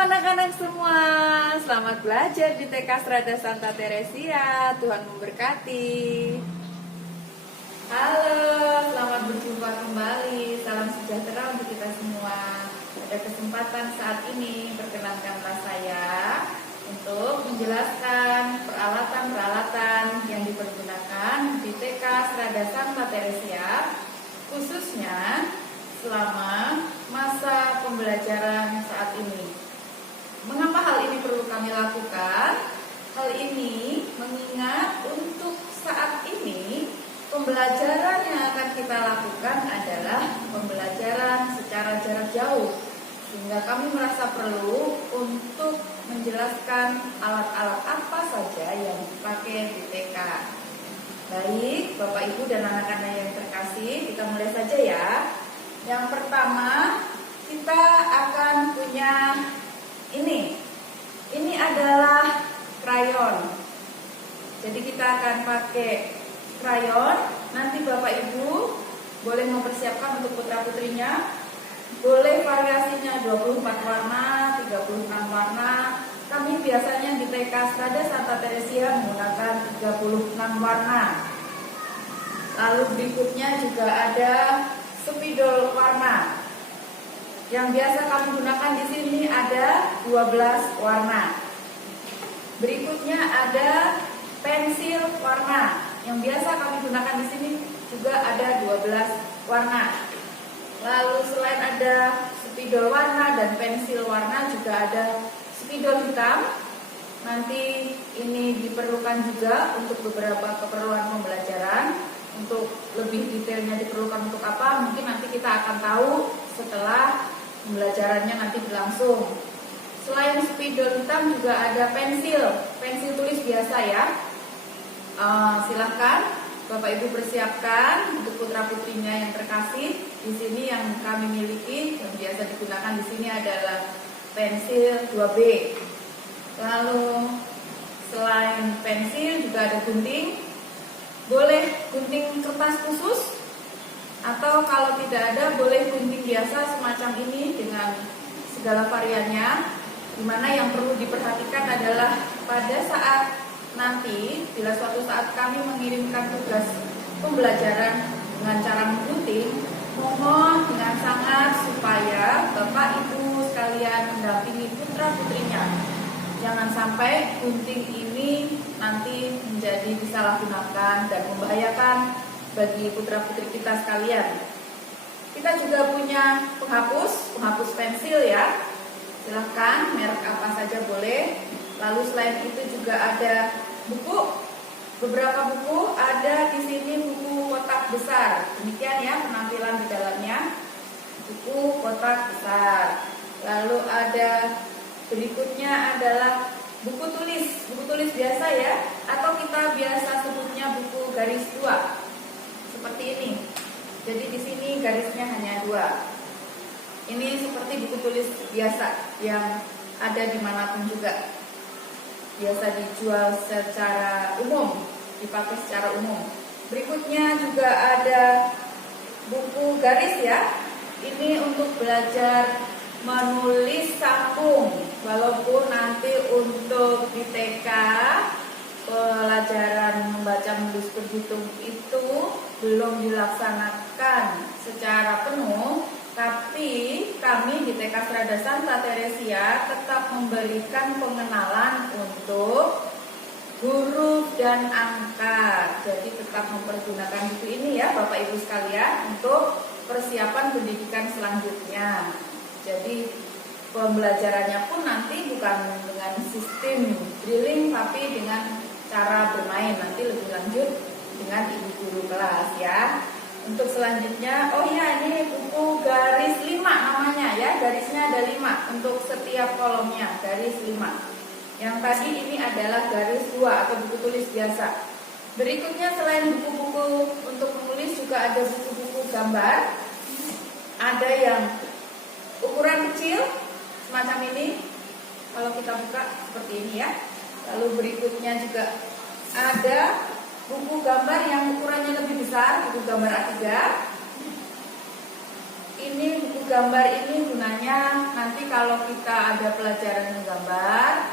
anak-anak semua, selamat belajar di TK Strada Santa Teresia. Tuhan memberkati. Halo, selamat berjumpa kembali. Salam sejahtera untuk kita semua. Pada kesempatan saat ini, perkenankanlah saya untuk menjelaskan peralatan-peralatan yang dipergunakan di TK Strada Santa Teresia, khususnya selama masa pembelajaran saat ini. Mengapa hal ini perlu kami lakukan? Hal ini mengingat untuk saat ini pembelajaran yang akan kita lakukan adalah pembelajaran secara jarak jauh, sehingga kami merasa perlu untuk menjelaskan alat-alat apa saja yang dipakai di TK. Baik, Bapak Ibu dan anak-anak yang terkasih, kita mulai saja ya. Yang pertama, kita akan punya ini. Ini adalah krayon. Jadi kita akan pakai krayon. Nanti Bapak Ibu boleh mempersiapkan untuk putra-putrinya. Boleh variasinya 24 warna, 36 warna. Kami biasanya di TK Strada Santa Teresia menggunakan 36 warna. Lalu berikutnya juga ada spidol warna. Yang biasa kami gunakan di sini ada 12 warna. Berikutnya ada pensil warna. Yang biasa kami gunakan di sini juga ada 12 warna. Lalu selain ada spidol warna dan pensil warna, juga ada spidol hitam. Nanti ini diperlukan juga untuk beberapa keperluan pembelajaran. Untuk lebih detailnya diperlukan untuk apa, mungkin nanti kita akan tahu setelah pembelajarannya nanti berlangsung. Selain spidol hitam juga ada pensil tulis biasa ya. Silahkan Bapak Ibu persiapkan untuk putra putrinya yang terkasih. Di sini yang kami miliki yang biasa digunakan di sini adalah pensil 2B. Lalu selain pensil juga ada gunting. Boleh gunting kertas khusus, atau kalau tidak ada boleh gunting biasa semacam ini dengan segala variannya. Dimana yang perlu diperhatikan adalah pada saat nanti, bila suatu saat kami mengirimkan tugas pembelajaran dengan cara menggunting, mohon dengan sangat supaya Bapak Ibu sekalian mendampingi putra putrinya. Jangan sampai gunting ini nanti menjadi disalahgunakan dan membahayakan bagi putra-putri kita sekalian. Kita juga punya penghapus pensil ya. Silahkan, merek apa saja boleh. Lalu selain itu juga ada buku. Beberapa buku ada di sini, buku kotak besar. Demikian ya penampilan di dalamnya. Buku kotak besar. Lalu ada berikutnya adalah buku tulis biasa ya, atau kita biasa sebutnya buku garis 2 seperti ini. Jadi di sini garisnya hanya 2. Ini seperti buku tulis biasa yang ada dimanapun juga, biasa dijual secara umum, dipakai secara umum. Berikutnya juga ada buku garis ya. Ini untuk belajar menulis sambung, walaupun nanti untuk di TK pelajaran membaca menulis berhitung itu belum dilaksanakan secara penuh, tapi kami di TK Strada Santa Teresia tetap memberikan pengenalan untuk huruf dan angka. Jadi tetap mempergunakan buku ini ya Bapak Ibu sekalian untuk persiapan pendidikan selanjutnya. Jadi pembelajarannya pun nanti bukan dengan sistem drilling, tapi dengan cara bermain. Nanti lebih lanjut dengan ibu guru kelas ya. Untuk selanjutnya, oh ya, ini buku garis 5 namanya ya. Garisnya ada 5 untuk setiap kolomnya, garis 5. Yang tadi ini adalah garis 2 atau buku tulis biasa. Berikutnya selain buku-buku untuk menulis juga ada buku-buku gambar. Ada yang ukuran kecil semacam ini, kalau kita buka seperti ini ya. Lalu berikutnya juga ada buku gambar yang ukurannya lebih besar, buku gambar A3. Ini buku gambar ini gunanya nanti kalau kita ada pelajaran menggambar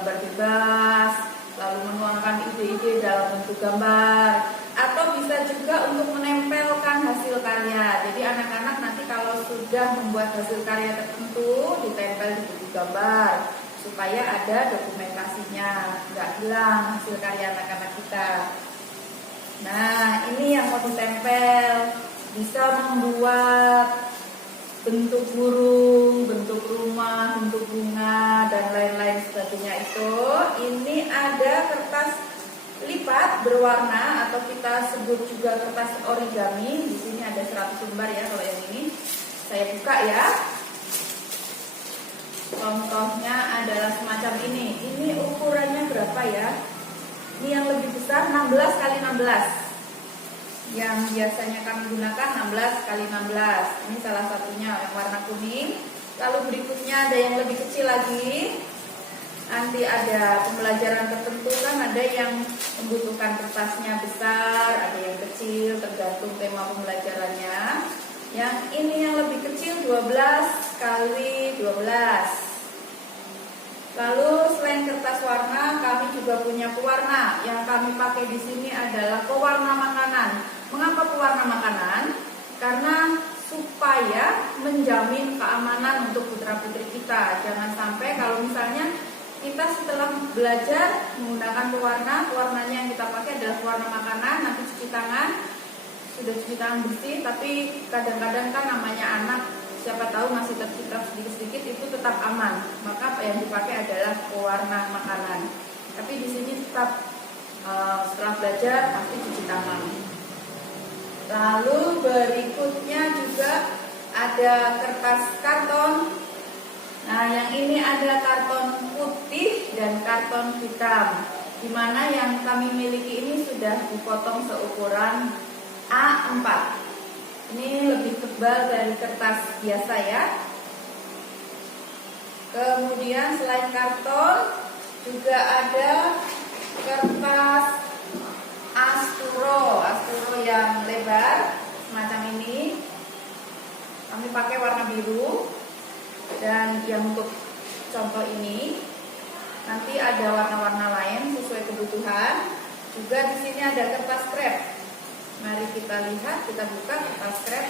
bebas, lalu menuangkan ide-ide dalam bentuk gambar, atau bisa juga untuk menempelkan hasil karya. Jadi anak-anak nanti kalau sudah membuat hasil karya tertentu ditempel di buku gambar supaya ada dokumentasinya, nggak hilang hasil karya anak-anak kita. Nah, ini yang mau ditempel, bisa membuat bentuk burung, bentuk rumah, bentuk bunga, dan lain-lain sebagainya itu. Ini ada kertas lipat berwarna atau kita sebut juga kertas origami. Di sini ada 100 lembar ya kalau yang ini. Saya buka ya. Contohnya adalah semacam ini. Ini ukurannya berapa ya? Ini yang lebih besar 16 kali 16. Yang biasanya kami gunakan 16 kali 16. Ini salah satunya yang warna kuning. Lalu berikutnya ada yang lebih kecil lagi. Nanti ada pembelajaran tertentu kan, ada yang membutuhkan kertasnya besar, ada yang kecil, tergantung tema pembelajarannya. Yang ini yang lebih kecil 12 kali 12. Lalu selain kertas warna, kami juga punya pewarna. Yang kami pakai di sini adalah pewarna makanan. Mengapa pewarna makanan? Karena supaya menjamin keamanan untuk putra-putri kita. Jangan sampai kalau misalnya kita setelah belajar menggunakan warnanya yang kita pakai adalah pewarna makanan, nanti cuci tangan, sudah cuci tangan bersih, tapi kadang-kadang kan namanya anak, siapa tahu masih terciprat sedikit-sedikit, itu tetap aman. Maka yang dipakai adalah pewarna makanan. Tapi di sini tetap setelah belajar pasti cuci tangan. Lalu berikutnya juga ada kertas karton. Nah, yang ini ada karton putih dan karton hitam. Dimana yang kami miliki ini sudah dipotong seukuran A4. Ini lebih tebal dari kertas biasa ya. Kemudian selain karton juga ada kertas asturo yang lebar semacam ini. Kami pakai warna biru. Dan yang untuk contoh ini nanti ada warna-warna lain sesuai kebutuhan. Juga di sini ada kertas krep. Mari kita lihat, kita buka kertas krep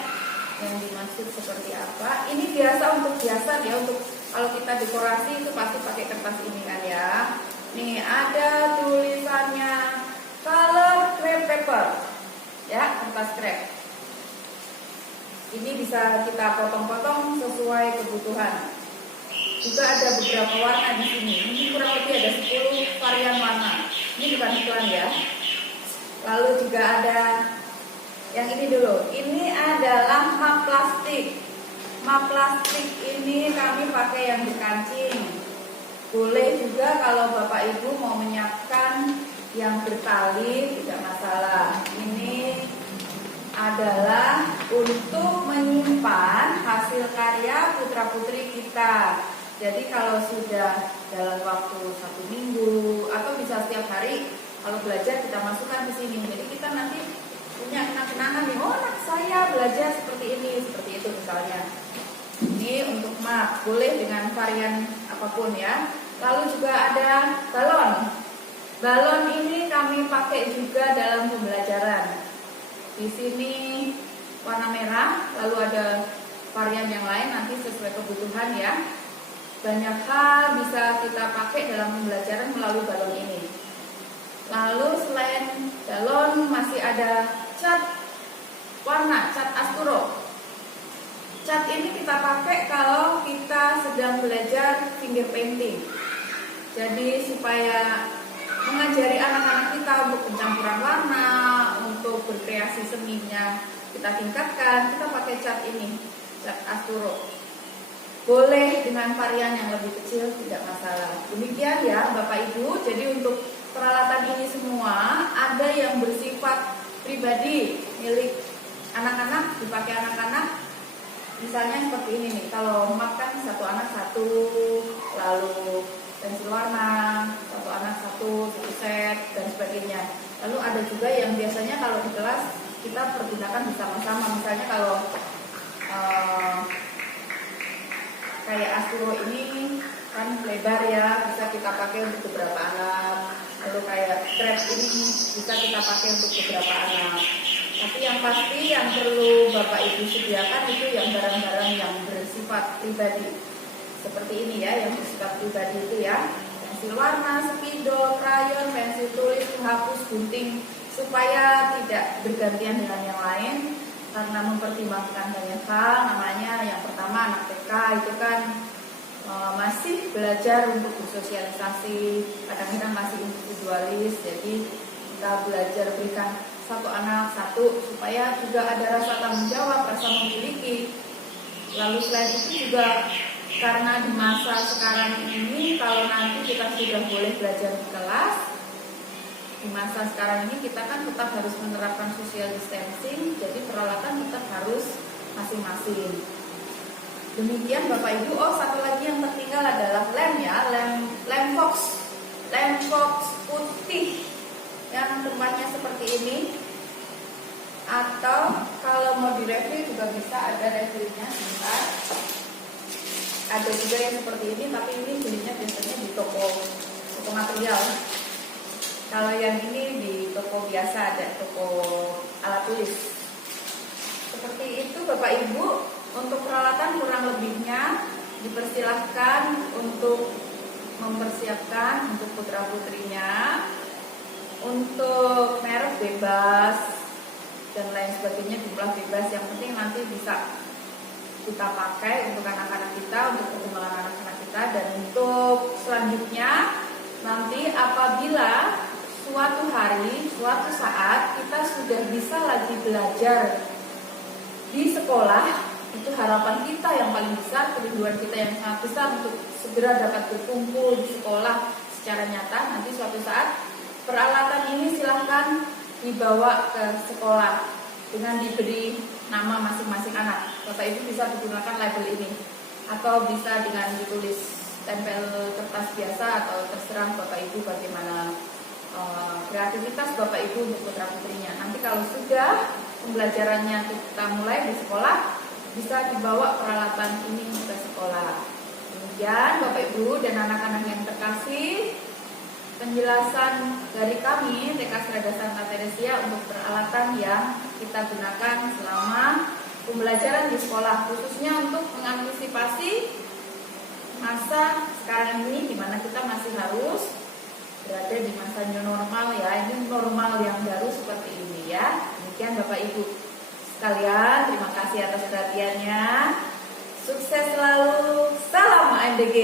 yang dimaksud seperti apa. Ini biasa untuk hiasan ya, untuk kalau kita dekorasi itu pasti pakai kertas ini kan ya. Nih ada tulisannya color crepe paper ya, kertas krep. Ini bisa kita potong-potong sesuai kebutuhan. Juga ada beberapa warna di sini. Ini kurang lebih ada 10 varian warna. Ini bukan iklan ya. Lalu juga ada yang ini dulu. Ini adalah map plastik. Map plastik ini kami pakai yang dikancing. Boleh juga kalau Bapak Ibu mau menyiapkan yang bertali, tidak masalah. Ini adalah untuk menyimpan hasil karya putra-putri kita. Jadi kalau sudah dalam waktu 1 minggu atau bisa setiap hari kalau belajar kita masukkan ke sini. Jadi kita nanti punya kenang-kenangan nih, oh anak saya belajar seperti ini, seperti itu misalnya. Ini untuk map, boleh dengan varian apapun ya. Lalu juga ada balon. Balon ini kami pakai juga dalam pembelajaran. Di sini warna merah, lalu ada varian yang lain nanti sesuai kebutuhan ya. Banyak hal bisa kita pakai dalam pembelajaran melalui balon ini. Lalu selain balon masih ada cat warna, cat asturo. Cat ini kita pakai kalau kita sedang belajar finger painting. Jadi supaya mengajari anak-anak kita untuk pencampuran warna, untuk berkreasi seninya kita tingkatkan, kita pakai cat ini, cat asturo. Boleh dengan varian yang lebih kecil, tidak masalah. Demikian ya Bapak Ibu. Jadi untuk peralatan ini semua ada yang bersifat pribadi milik anak-anak, dipakai anak-anak. Misalnya seperti ini nih, kalau map kan satu anak satu, lalu pensil warna, satu anak satu set, dan sebagainya. Lalu ada juga yang biasanya kalau di kelas kita pergunakan bersama-sama. Misalnya kalau eh, kayak Asturo ini kan lebar ya, bisa kita pakai untuk beberapa anak. Lalu kayak strap ini bisa kita pakai untuk beberapa anak. Tapi yang pasti yang perlu Bapak Ibu sediakan itu yang barang-barang yang bersifat pribadi. Seperti ini ya, yang bersifat pribadi itu ya. Pensil warna, spidol, krayon, pensil tulis, penghapus, gunting, supaya tidak bergantian dengan yang lain. Karena mempertimbangkan banyak hal, namanya yang pertama anak TK itu kan masih belajar untuk bersosialisasi, kadang-kadang masih individualis, jadi kita belajar berikan satu anak satu supaya juga ada rasa tanggung jawab, rasa memiliki. Lalu selain itu juga karena di masa sekarang ini kalau nanti kita sudah boleh belajar di kelas, di masa sekarang ini kita kan tetap harus menerapkan social distancing, jadi peralatan tetap harus masing-masing. Demikian Bapak Ibu. Oh, satu lagi yang tertinggal adalah lem ya, lem fox putih yang tempatnya seperti ini. Atau kalau mau direview juga bisa, ada reviewnya sebentar. Ada juga yang seperti ini, tapi ini belinya biasanya di toko material. Kalau yang ini di toko biasa, ada toko alat tulis. Seperti itu Bapak Ibu. Untuk peralatan kurang lebihnya dipersilahkan untuk mempersiapkan untuk putra putrinya. Untuk merek bebas dan lain sebagainya, jumlah bebas, yang penting nanti bisa kita pakai untuk anak-anak kita, untuk perkembangan anak-anak kita. Dan untuk selanjutnya nanti apabila suatu hari, suatu saat kita sudah bisa lagi belajar di sekolah, itu harapan kita yang paling besar, kerinduan kita yang sangat besar untuk segera dapat berkumpul di sekolah secara nyata. Nanti suatu saat peralatan ini silahkan dibawa ke sekolah dengan diberi nama masing-masing anak. Bapak Ibu bisa menggunakan label ini atau bisa dengan ditulis tempel kertas biasa, atau terserah Bapak Ibu bagaimana kreativitas Bapak Ibu untuk putra putrinya. Nanti kalau sudah pembelajarannya kita mulai di sekolah, bisa dibawa peralatan ini ke sekolah. Demikian Bapak Ibu dan anak-anak yang terkasih, penjelasan dari kami TK Serada Santa Teresia untuk peralatan yang kita gunakan selama pembelajaran di sekolah, khususnya untuk mengantisipasi masa sekarang ini di mana kita masih harus berada di masa new normal ya. Ini normal yang baru seperti ini ya. Demikian Bapak Ibu sekalian, terima kasih atas perhatiannya. Sukses selalu. Salam AMDG.